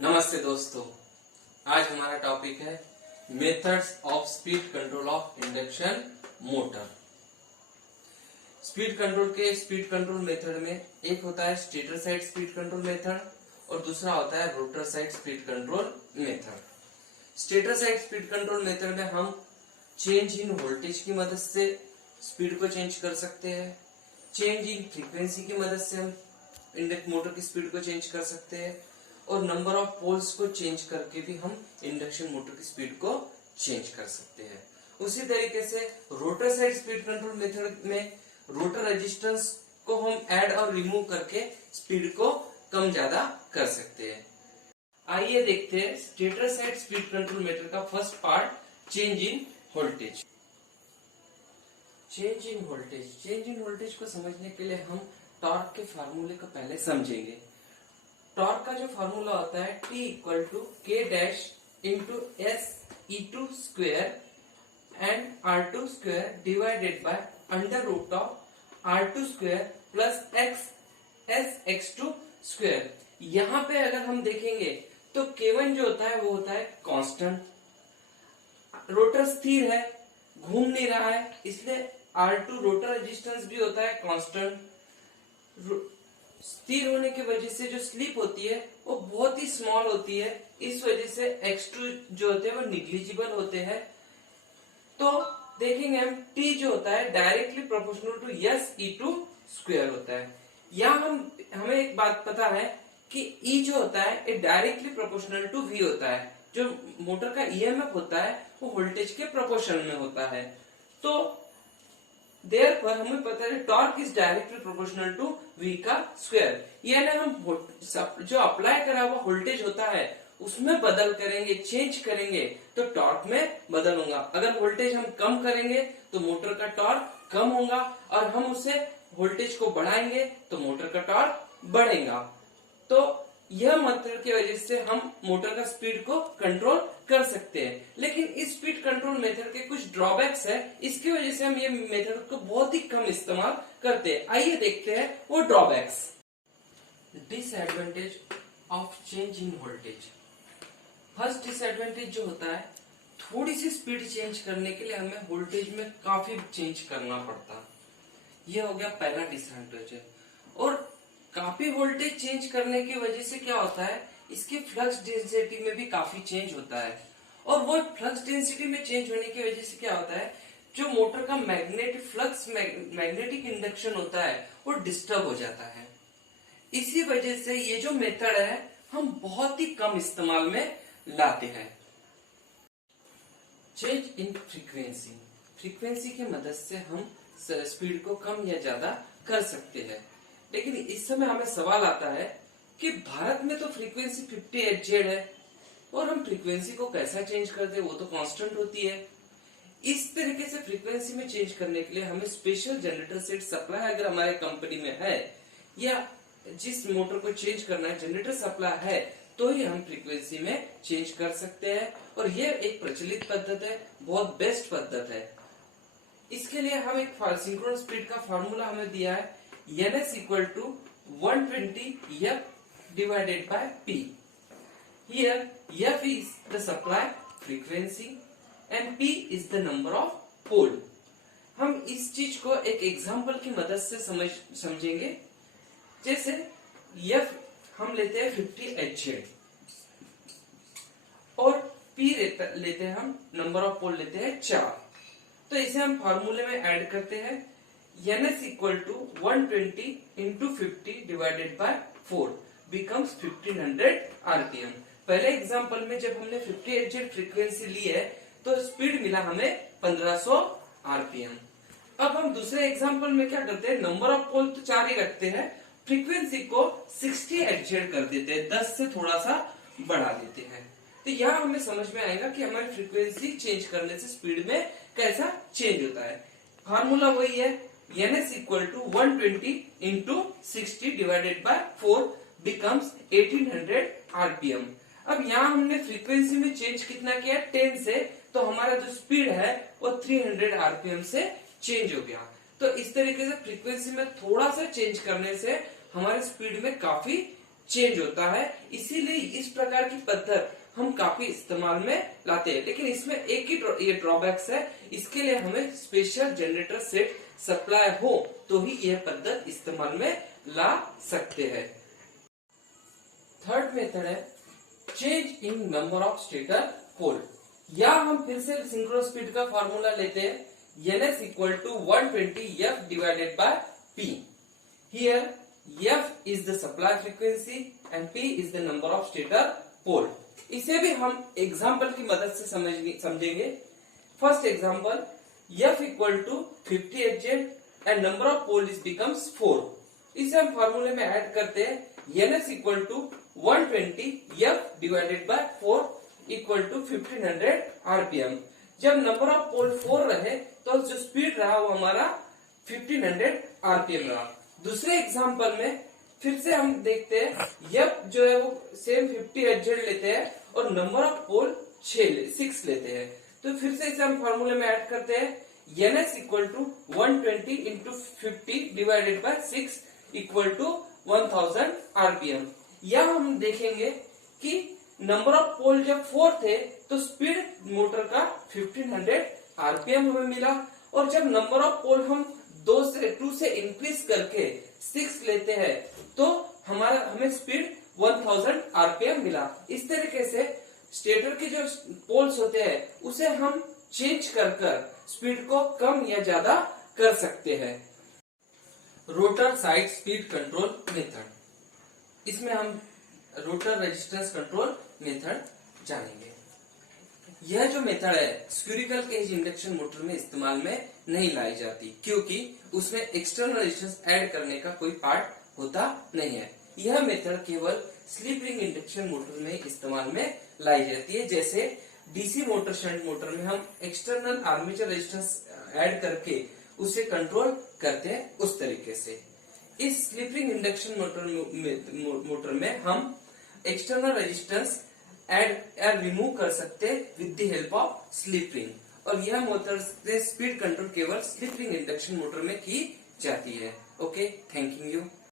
नमस्ते दोस्तों, आज हमारा टॉपिक है methods of speed control of induction motor. Speed control method में एक होता है stator side speed control method और दूसरा होता है rotor side speed control method. Stator side speed control method में हम चेंज इन वोल्टेज की मदद से स्पीड को चेंज कर सकते हैं, चेंज इन फ्रीक्वेंसी की मदद से हम इंडक्शन मोटर की स्पीड को चेंज कर सकते हैं और नंबर ऑफ पोल्स को चेंज करके भी हम इंडक्शन मोटर की स्पीड को चेंज कर सकते हैं। उसी तरीके से rotor side speed control method में रोटर रेजिस्टेंस को हम ऐड और रिमूव करके स्पीड को कम ज्यादा कर सकते हैं। आइए देखते हैं stator side speed control method का first part, change in voltage. Change in voltage को समझने के लिए हम टॉर्क के फार्मूले को पहले समझेंगे। टॉर्क का जो फार्मूला होता है T equal to K dash into S E2 square and R2 square divided by under root of R2 square plus X S X2 square. यहाँ पे अगर हम देखेंगे तो K1 जो होता है वो होता है कांस्टेंट, रोटर स्थिर है, घूम नहीं रहा है, इसलिए R2 रोटर रेजिस्टेंस भी होता है कांस्टेंट। स्थिर होने की वजह से जो स्लिप होती है वो बहुत ही स्मॉल होती है, इस वजह से X2 जो होते हैं वो निग्लिजिबल होते हैं। तो देखेंगे हम T जो होता है directly proportional to S E2 square होता है। यहाँ हमें एक बात पता है कि E जो होता है ये डायरेक्टली प्रोपोर्शनल टू V होता है। जो मोटर का EMF होता है वो वोल्टेज के प्रोपोर्शन में होता है। तो देयरफॉर हमें पता है torque is directly proportional to V का स्क्वायर। यानी हम जो अप्लाई करा हुआ वोल्टेज होता है उसमें बदल करेंगे, चेंज करेंगे तो टॉर्क में बदल होगा। अगर वोल्टेज हम कम करेंगे तो मोटर का टॉर्क कम होगा और हम उससे वोल्टेज को बढ़ाएंगे तो मोटर का टॉर्क बढ़ेगा। तो यह मेथड की वजह से हम मोटर का स्पीड को कंट्रोल कर सकते हैं। लेकिन इस स्पीड कंट्रोल मेथड के कुछ ड्रॉबैक्स है, इसकी वजह से हम ये मेथड को बहुत ही कम इस्तेमाल करते हैं। आइए देखते हैं वो drawbacks. Disadvantage of change in voltage. First disadvantage जो होता है, थोड़ी सी स्पीड चेंज करने के लिए हमें वोल्टेज में काफी चेंज करना पड़ता। यह हो गया पहला डिसएडवांटेज। और काफी वोल्टेज चेंज करने की वजह से क्या होता है, इसके फ्लक्स डेंसिटी में भी काफी चेंज होता है। और वो फ्लक्स डेंसिटी में चेंज होने की वजह से क्या होता है, जो मोटर का मैग्नेटिक इंडक्शन होता है वो डिस्टर्ब हो जाता है। इसी वजह से ये जो मेथड है हम बहुत ही कम इस्तेमाल में लाते हैं। चेंज इन फ्रीक्वेंसी की मदद से हम स्पीड को कम या ज्यादा कर सकते हैं। लेकिन इस समय हमें सवाल आता है कि भारत में तो फ्रीक्वेंसी 50 Hz है और हम फ्रीक्वेंसी को कैसा चेंज करते हैं, वो तो कांस्टेंट होती है। इस तरीके से फ्रीक्वेंसी में चेंज करने के लिए हमें स्पेशल जनरेटर सेट सप्लाई अगर हमारे कंपनी में है या जिस मोटर को चेंज करना है जनरेटर सप्लाई है तो ही हम फ्रीक्वेंसी में चेंज कर सकते हैं। और ये एक प्रचलित पद्धत है, बहुत बेस्ट पद्धत है। इसके लिए हम एक सिंक्रोनस स्पीड का फॉर्मूला हमें दिया है, ns equal to 120 F divided by P. Here F is the supply frequency and P is the number of pole. हम इस चीज को एक एग्जांपल की मदद से समझेंगे। जैसे F हम लेते हैं 50 Hz और P लेते हैं हम नंबर ऑफ पोल लेते हैं 4। तो इसे हम फार्मूले में ऐड करते हैं, ns equal to 120 into 50 divided by 4 becomes 1500 RPM। पहले एग्जांपल में जब हमने 50 Hz फ्रीक्वेंसी ली है तो स्पीड मिला हमें 1500 RPM। अब हम दूसरे एग्जांपल में क्या करते हैं, नंबर ऑफ पोल तो 4 ही रखते हैं, फ्रीक्वेंसी को 60 Hz कर देते हैं, 10 से थोड़ा सा बढ़ा देते हैं। तो यहाँ हमें समझ में आएगा कि हमारी फ्रीक्वेंसी चेंज करने से स्पीड में कैसा चेंज होता है। फार्मूला वही है, ns equal to 120 into 60 divided by 4 becomes 1800 RPM। अब यहाँ हमने फ्रीक्वेंसी में चेंज कितना किया, 10 से, तो हमारा जो स्पीड है वो 300 RPM से चेंज हो गया। तो इस तरीके से फ्रीक्वेंसी में थोड़ा सा चेंज करने से हमारे स्पीड में काफी चेंज होता है। इसीलिए इस प्रकार की पद्धत हम काफी इस्तेमाल में लाते हैं, लेकिन इसमें एक ही ये ड्रॉबैक्स है, इसके लिए हमें स्पेशल जनरेटर सेट सप्लाई हो तो ही यह पद्धत इस्तेमाल में ला सकते हैं। थर्ड मेथड है change in number of stator pole. या हम फिर से सिंक्रोनस स्पीड का फॉर्मूला लेते हैं, ns equal to 120 f divided by p। Here f is the supply frequency and p is the number of stator pole. इसे भी हम एग्जांपल की मदद से समझेंगे। First example, f equal to 50 Hz and number of pole is becomes 4। इसे हम फॉर्मूले में ऐड करते हैं, ns equal to 120 f divided by 4 equal to 1500 RPM। जब नंबर ऑफ पोल 4 रहे तो जो स्पीड रहा वो हमारा 1500 RPM रहा। दूसरे एग्जांपल में फिर से हम देखते हैं, f जो है वो सेम 50 Hz लेते हैं और नंबर ऑफ पोल 6 लेते हैं। तो फिर से इसे हम फॉर्मूले में ऐड करते हैं, ns equal to 120 into 50 divided by 6 equal to 1000 RPM। या हम देखेंगे कि नंबर ऑफ पोल जब 4 थे तो स्पीड मोटर का 1500 RPM हमें मिला, और जब नंबर ऑफ पोल हम 2 से इंक्रीज करके 6 लेते हैं तो हमें स्पीड 1000 RPM मिला। इस तरीके से स्टेटर के जो पोल्स होते हैं उसे हम चेंज कर स्पीड को कम या ज्यादा कर सकते हैं। Rotor side speed control method, इसमें हम रोटर रेजिस्टेंस कंट्रोल मेथड जानेंगे। यह जो मेथड है स्क्यूरिकल केज इंडक्शन मोटर में इस्तेमाल में नहीं लाई जाती, क्योंकि उसमें एक्सटर्नल रेजिस्टेंस ऐड करने का कोई पार्ट होता नहीं है। यह मेथड केवल स्लिप रिंग इंडक्शन मोटर में इस्तेमाल में लाई जाती है। जैसे डीसी मोटर, शंट मोटर में हम एक्सटर्नल आर्मेचर रेजिस्टेंस ऐड करके उसे कंट्रोल करते हैं, उस तरीके से इस स्लिप रिंग इंडक्शन मोटर में हम एक्सटर्नल रेजिस्टेंस ऐड रिमूव कर सकते with the help of slip ring, और यह मोटर से स्पीड कंट्रोल केवल स्लिप रिंग इंडक्शन मोटर में की जाती है। Okay, thank you.